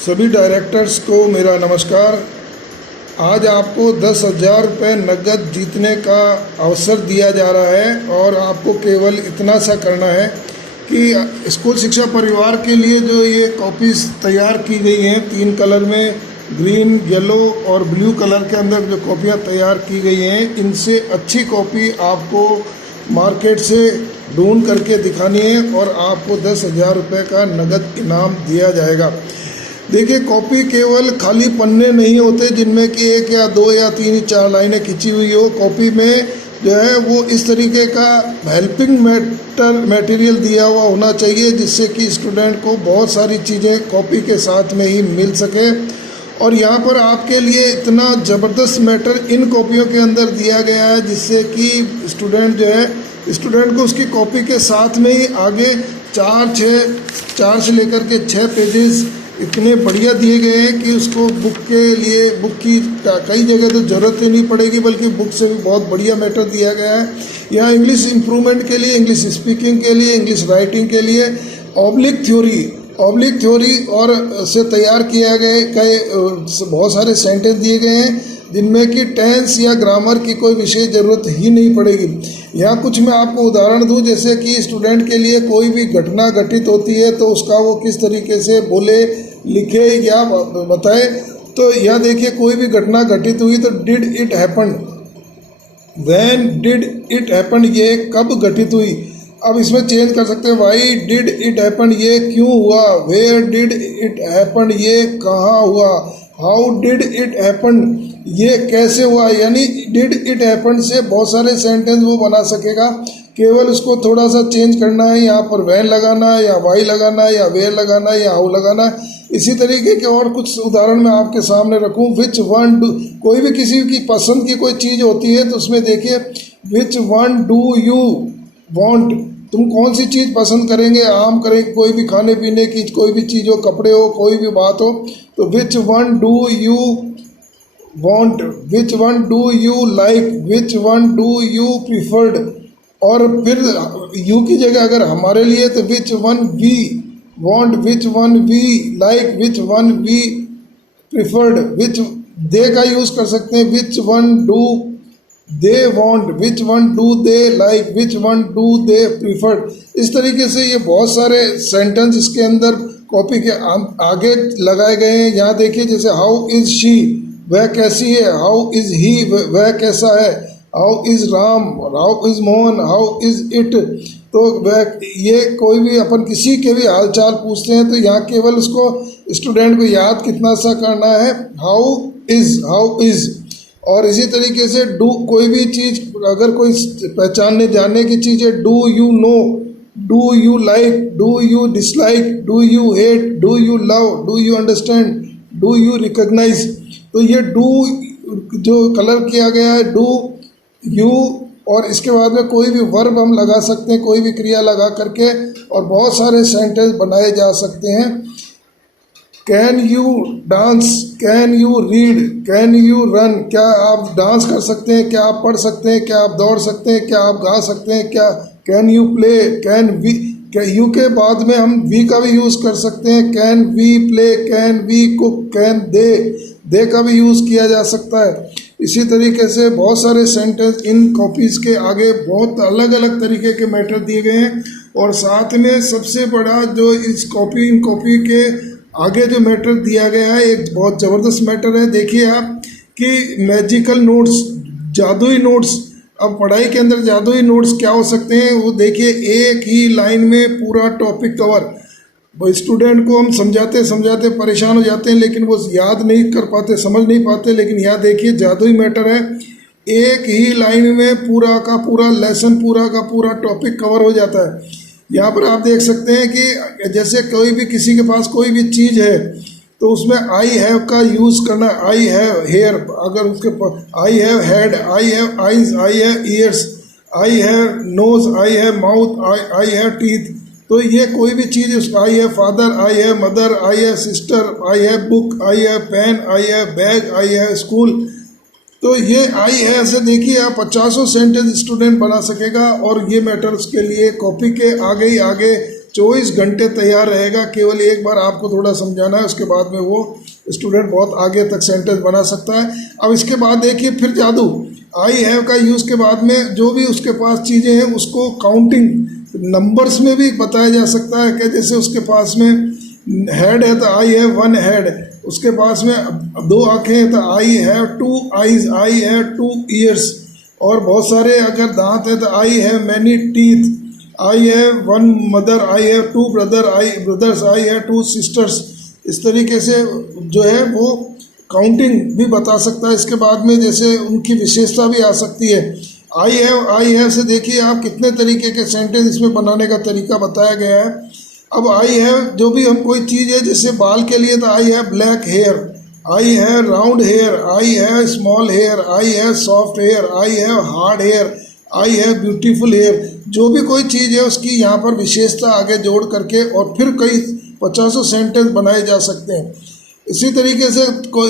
सभी डायरेक्टर्स को मेरा नमस्कार। आज आपको 10,000 रुपये नकद जीतने का अवसर दिया जा रहा है और आपको केवल इतना सा करना है कि स्कूल शिक्षा परिवार के लिए जो ये कॉपीज़ तैयार की गई हैं 3 कलर में, ग्रीन, येलो और ब्लू कलर के अंदर जो कॉपियाँ तैयार की गई हैं, इनसे अच्छी कॉपी आपको मार्केट से ढूंढ करके दिखानी है और आपको 10,000 रुपये का नगद इनाम दिया जाएगा। देखिए, कॉपी केवल खाली पन्ने नहीं होते जिनमें कि 1 या 2 या 3 या 4 लाइनें खिंची हुई हो। कॉपी में जो है वो इस तरीके का हेल्पिंग मटेरियल दिया हुआ होना चाहिए जिससे कि स्टूडेंट को बहुत सारी चीज़ें कॉपी के साथ में ही मिल सके। और यहाँ पर आपके लिए इतना ज़बरदस्त मैटर इन कॉपियों के अंदर दिया गया है जिससे कि स्टूडेंट को उसकी कॉपी के साथ में ही आगे 4 से लेकर के 6 पेजेस इतने बढ़िया दिए गए हैं कि उसको बुक की कई जगह तो ज़रूरत ही नहीं पड़ेगी, बल्कि बुक से भी बहुत बढ़िया मैटर दिया गया है। यहाँ इंग्लिश इम्प्रूवमेंट के लिए, इंग्लिश स्पीकिंग के लिए, इंग्लिश राइटिंग के लिए ऑब्लिक थ्योरी और से तैयार किया गए बहुत सारे सेंटेंस दिए गए हैं जिनमें कि टेंस या ग्रामर की कोई विशेष ज़रूरत ही नहीं पड़ेगी। यहाँ कुछ मैं आपको उदाहरण दूँ, जैसे कि स्टूडेंट के लिए कोई भी घटना घटित होती है तो उसका वो किस तरीके से बोले, लिखे या बताए। तो यहाँ देखिए, कोई भी घटना घटित हुई तो did it happen, when did it happen, ये कब घटित हुई। अब इसमें चेंज कर सकते हैं, वाई डिड इट हैपन, ये क्यों हुआ। वेयर डिड इट हैपन, ये कहाँ हुआ। हाउ डिड इट हैपन, ये कैसे हुआ। यानी डिड इट हैपन से बहुत सारे सेंटेंस वो बना सकेगा। केवल उसको थोड़ा सा चेंज करना है, यहाँ पर वैन लगाना है या वाई लगाना है या वेयर लगाना है या हाउ लगाना है। इसी तरीके के और कुछ उदाहरण मैं आपके सामने रखूँ। विच वन डू, कोई भी किसी की पसंद की कोई चीज़ होती है तो उसमें देखिए विच वन डू यू वांट, तुम कौन सी चीज़ पसंद करेंगे। आम करें, कोई भी खाने पीने की कोई भी चीज़ हो, कपड़े हो, कोई भी बात हो, तो which one do you want, which one do you like, which one do you preferred. और फिर यू की जगह अगर हमारे लिए तो which one we want, which one we like, which one we preferred. Which they का यूज़ कर सकते हैं, which one do they want, which one do they like, which one do they preferred. इस तरीके से ये बहुत सारे सेंटेंस इसके अंदर कॉपी के आगे लगाए गए हैं। यहाँ देखिए, जैसे हाउ इज़ शी, वह कैसी है। हाउ इज़ ही, वह कैसा है। How is Ram, how is Mohan, how is it. तो वह, ये कोई भी अपन किसी के भी हालचाल पूछते हैं तो यहाँ केवल उसको स्टूडेंट को याद कितना सा करना है, हाउ इज़। और इसी तरीके से डू, कोई भी चीज़ अगर कोई पहचानने जानने की चीज़ है, do you know, do you like, do you dislike, do you hate, do you love, do you understand, do you recognize. तो ये डू जो कलर किया गया है, डू यू, और इसके बाद में कोई भी वर्ब हम लगा सकते हैं, कोई भी क्रिया लगा करके, और बहुत सारे सेंटेंस बनाए जा सकते हैं। Can you dance, can you read, can you run, क्या आप डांस कर सकते हैं, क्या आप पढ़ सकते हैं, क्या आप दौड़ सकते हैं, क्या आप गा सकते हैं, क्या can you play, can we, क्या यू के बाद में हम वी का भी यूज़ कर सकते हैं, can we play, can we cook, can they का भी यूज़ किया जा सकता है। इसी तरीके से बहुत सारे सेंटेंस इन कॉपीज़ के आगे बहुत अलग अलग तरीके के मैटर दिए गए हैं। और साथ में सबसे बड़ा जो इन कॉपी के आगे जो मैटर दिया गया है, एक बहुत ज़बरदस्त मैटर है। देखिए आप कि मैजिकल नोट्स, जादुई नोट्स। अब पढ़ाई के अंदर जादुई नोट्स क्या हो सकते हैं, वो देखिए, एक ही लाइन में पूरा टॉपिक कवर। स्टूडेंट को हम समझाते परेशान हो जाते हैं, लेकिन वो याद नहीं कर पाते, समझ नहीं पाते। लेकिन यहाँ देखिए, जादुई मैटर है, एक ही लाइन में पूरा का पूरा लेसन, पूरा का पूरा टॉपिक कवर हो जाता है। यहाँ पर आप देख सकते हैं कि जैसे कोई भी किसी के पास कोई भी चीज़ है तो उसमें आई हैव का यूज़ करना। आई हैव हेयर, अगर उसके I have head, I have eyes, I have ears, I have nose, I have mouth, I have teeth. तो ये कोई भी चीज़, I have father, I have mother, I have sister, I have book, I have pen, I have bag, I have school. तो ये आई है, ऐसे देखिए आप 50 सेंटेंस स्टूडेंट बना सकेगा। और ये मैटर उसके लिए कॉपी के आगे ही आगे 24 घंटे तैयार रहेगा। केवल एक बार आपको थोड़ा समझाना है, उसके बाद में वो स्टूडेंट बहुत आगे तक सेंटेंस बना सकता है। अब इसके बाद देखिए फिर जादू, आई हैव का यूज़ के बाद में जो भी उसके पास चीज़ें हैं उसको काउंटिंग नंबर्स में भी बताया जा सकता है कि जैसे उसके पास में हेड है तो आई हैव 1 हेड, उसके पास में 2 आँखें हैं तो I have 2 eyes, I have 2 years, और बहुत सारे अगर दांत हैं तो I have many teeth, I have 1 mother, I have 2 brothers, I have 2 sisters. इस तरीके से जो है वो काउंटिंग भी बता सकता है। इसके बाद में जैसे उनकी विशेषता भी आ सकती है। आई हैव से देखिए आप कितने तरीके के सेंटेंस इसमें बनाने का तरीका बताया गया है। अब आई हैव जो भी हम कोई चीज़ है, जैसे बाल के लिए तो I have black hair, I have round hair, I have small hair, I have soft hair, I have hard hair, I have beautiful hair. जो भी कोई चीज़ है उसकी यहाँ पर विशेषता आगे जोड़ करके और फिर कई 50 सेंटेंस बनाए जा सकते हैं। इसी तरीके से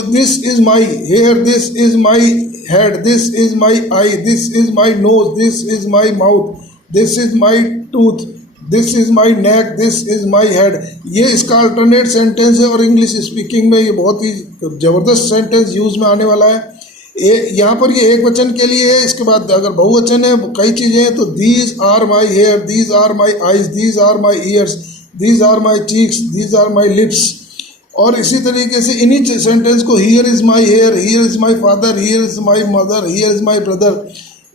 this is my hair, this is my head, this is my eye, this is my nose, this is my mouth, this is my tooth, this is my neck, this is my head. ये इसका alternate sentence है और English speaking में ये बहुत ही ज़बरदस्त sentence use में आने वाला है। यहाँ पर ये एक वचन के लिए है। इसके बाद अगर बहुवचन है, कई चीज़ें हैं, तो these are my hair, these are my eyes, these are my ears, these are my cheeks, these are my lips. और इसी तरीके से इन्हीं सेंटेंस को here is my hair, here is my father, here is my mother, here is my brother,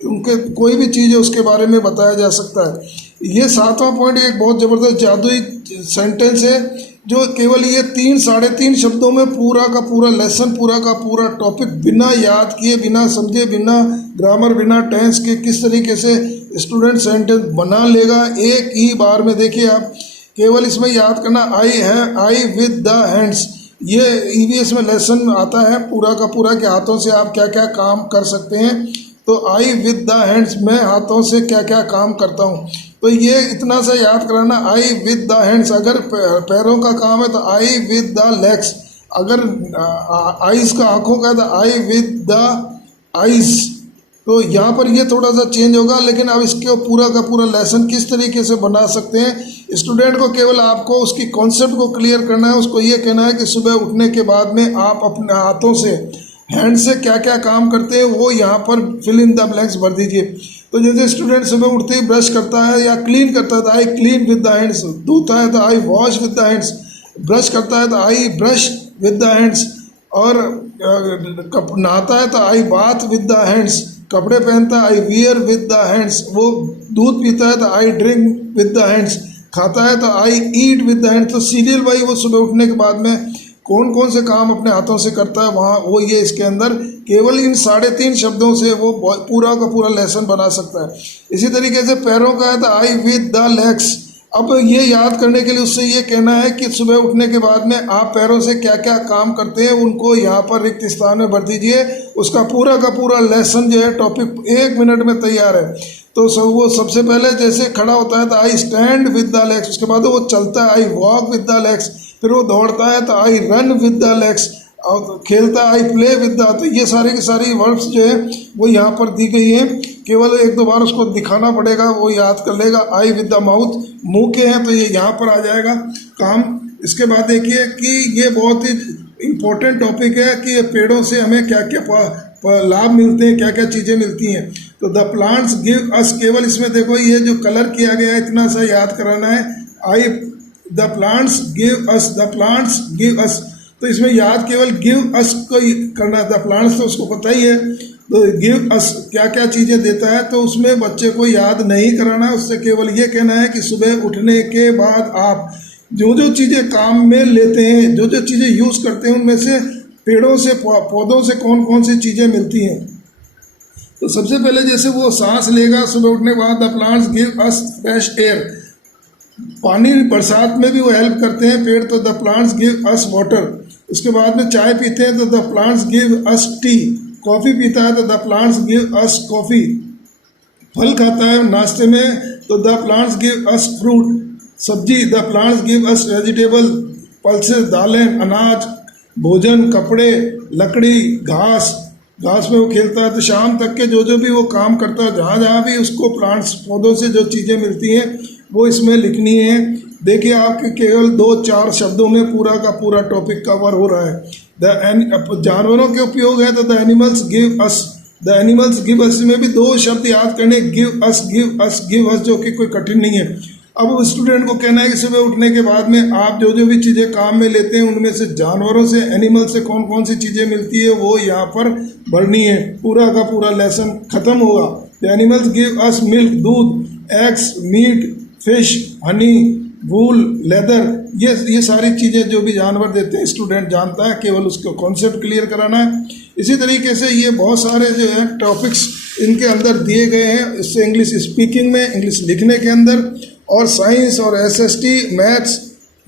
उनके कोई भी चीज़ है उसके बारे में बताया जा सकता है। ये 7वां पॉइंट एक बहुत ज़बरदस्त जादुई सेंटेंस है जो केवल ये 3-3.5 शब्दों में पूरा का पूरा लेसन, पूरा का पूरा टॉपिक बिना याद किए, बिना समझे, बिना ग्रामर, बिना टेंस के किस तरीके से स्टूडेंट सेंटेंस बना लेगा एक ही बार में। देखिए आप केवल इसमें याद करना आई है, आई विद द हैंड्स। ये ईवीएस में लेसन आता है पूरा का पूरा कि हाथों से आप क्या क्या काम कर सकते हैं। तो आई विद द हैंड्स, मैं हाथों से क्या क्या काम करता हूँ। तो ये इतना सा याद कराना, आई विद द हैंड्स। अगर पैरों का काम है तो आई विद द लेग्स। अगर आइज़ का आँखों का है तो आई विद द आइज़। तो यहाँ पर ये थोड़ा सा चेंज होगा, लेकिन अब इसके पूरा का पूरा लेसन किस तरीके से बना सकते हैं। स्टूडेंट को केवल आपको उसकी कॉन्सेप्ट को क्लियर करना है। उसको ये कहना है कि सुबह उठने के बाद में आप अपने हाथों से, हैंड से क्या क्या काम करते हैं वो यहाँ पर फिल इन द ब्लैंक्स भर दीजिए। तो जैसे स्टूडेंट सुबह उठते ही ब्रश करता है या क्लीन करता है तो I clean with the hands, धोता है तो I wash with the hands, brush करता है तो I brush with the hands, और नहाता है तो I bath with the hands, कपड़े पहनता है I wear with the hands, वो दूध पीता है तो I drink with the hands, खाता है तो I eat with the hands. तो सीरियल वाइज वो सुबह उठने के बाद में कौन कौन से काम अपने हाथों से करता है वहाँ वो ये इसके अंदर केवल इन 3.5 शब्दों से वो पूरा का पूरा लेसन बना सकता है। इसी तरीके से पैरों का है तो आई विद द लेग्स। अब ये याद करने के लिए उससे ये कहना है कि सुबह उठने के बाद में आप पैरों से क्या क्या काम करते हैं उनको यहाँ पर रिक्त स्थान में भर दीजिए। उसका पूरा का पूरा लेसन जो है टॉपिक 1 मिनट में तैयार है। तो वो सबसे पहले जैसे खड़ा होता है तो I stand with the legs, उसके बाद वो चलता है I walk with the legs, फिर वो दौड़ता है तो I run with the legs, और खेलता है आई प्ले विद द। तो ये सारी की सारी वर्ड्स जो है वो यहाँ पर दी गई हैं। केवल 1-2 बार उसको दिखाना पड़ेगा, वो याद कर लेगा। आई विद द माउथ, मुंह के हैं तो ये यहाँ पर आ जाएगा काम। इसके बाद देखिए कि ये बहुत ही इम्पोर्टेंट टॉपिक है कि ये पेड़ों से हमें क्या क्या लाभ मिलते हैं, क्या क्या चीज़ें मिलती हैं। तो द प्लांट्स गिव अस, केवल इसमें देखो ये जो कलर किया गया है इतना सा याद कराना है। I the plants give us, the plants give us, तो इसमें याद केवल गिव अस को करना है। द प्लांट्स तो उसको पता ही है, तो गिव अस क्या क्या चीज़ें देता है तो उसमें बच्चे को याद नहीं कराना है। उससे केवल ये कहना है कि सुबह उठने के बाद आप जो जो चीज़ें काम में लेते हैं, जो जो चीज़ें यूज़ करते हैं, उनमें से पेड़ों से पौधों से कौन कौन सी चीज़ें मिलती हैं। तो सबसे पहले जैसे वो सांस लेगा सुबह उठने के बाद, the plants give us fresh air. पानी बरसात में भी वो हेल्प करते हैं पेड़, तो the plants give us water. उसके बाद में चाय पीते हैं तो the plants give us tea. Coffee पीता है तो the plants give us coffee. फल खाता है नाश्ते में तो the plants give us fruit. सब्जी, the plants give us vegetable. Pulses, दालें, अनाज, भोजन, कपड़े, लकड़ी, घास, घास में वो खेलता है। तो शाम तक के जो जो भी वो काम करता है, जहाँ जहाँ भी उसको प्लांट्स पौधों से जो चीज़ें मिलती हैं वो इसमें लिखनी है। देखिए आपके केवल 2-4 शब्दों में पूरा का पूरा टॉपिक कवर हो रहा है। जानवरों के उपयोग है तो the animals give us, the animals give us में भी 2 शब्द याद करने, give us give us give us, जो कि कोई कठिन नहीं है। अब स्टूडेंट को कहना है कि सुबह उठने के बाद में आप जो जो भी चीज़ें काम में लेते हैं उनमें से जानवरों से, एनिमल से कौन कौन सी चीज़ें मिलती है वो यहाँ पर भरनी है। पूरा का पूरा लेसन खत्म होगा। The animals give us milk, दूध, एग्स, मीट, फिश, हनी, वूल, लेदर, ये सारी चीज़ें जो भी जानवर देते हैं स्टूडेंट जानता है, केवल उसको कॉन्सेप्ट क्लियर कराना है। इसी तरीके से ये बहुत सारे जो है टॉपिक्स इनके अंदर दिए गए हैं। इससे इंग्लिश स्पीकिंग में, इंग्लिश लिखने के अंदर, और साइंस और एसएसटी, मैथ्स,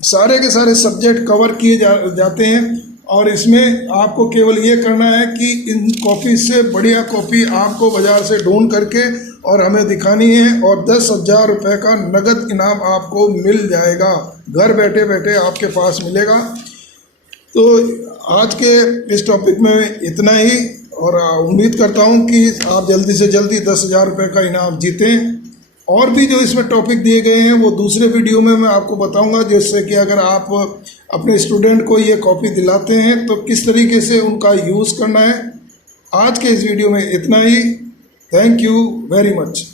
सारे के सारे सब्जेक्ट कवर किए जाते हैं। और इसमें आपको केवल ये करना है कि इन कॉपी से बढ़िया कॉपी आपको बाज़ार से ढूंढ करके और हमें दिखानी है, और 10,000 रुपये का नगद इनाम आपको मिल जाएगा, घर बैठे बैठे आपके पास मिलेगा। तो आज के इस टॉपिक में इतना ही, और उम्मीद करता हूँ कि आप जल्दी से जल्दी 10,000 रुपये का इनाम जीतें। और भी जो इसमें टॉपिक दिए गए हैं वो दूसरे वीडियो में मैं आपको बताऊंगा, जिससे कि अगर आप अपने स्टूडेंट को ये कॉपी दिलाते हैं तो किस तरीके से उनका यूज़ करना है। आज के इस वीडियो में इतना ही। Thank you very much.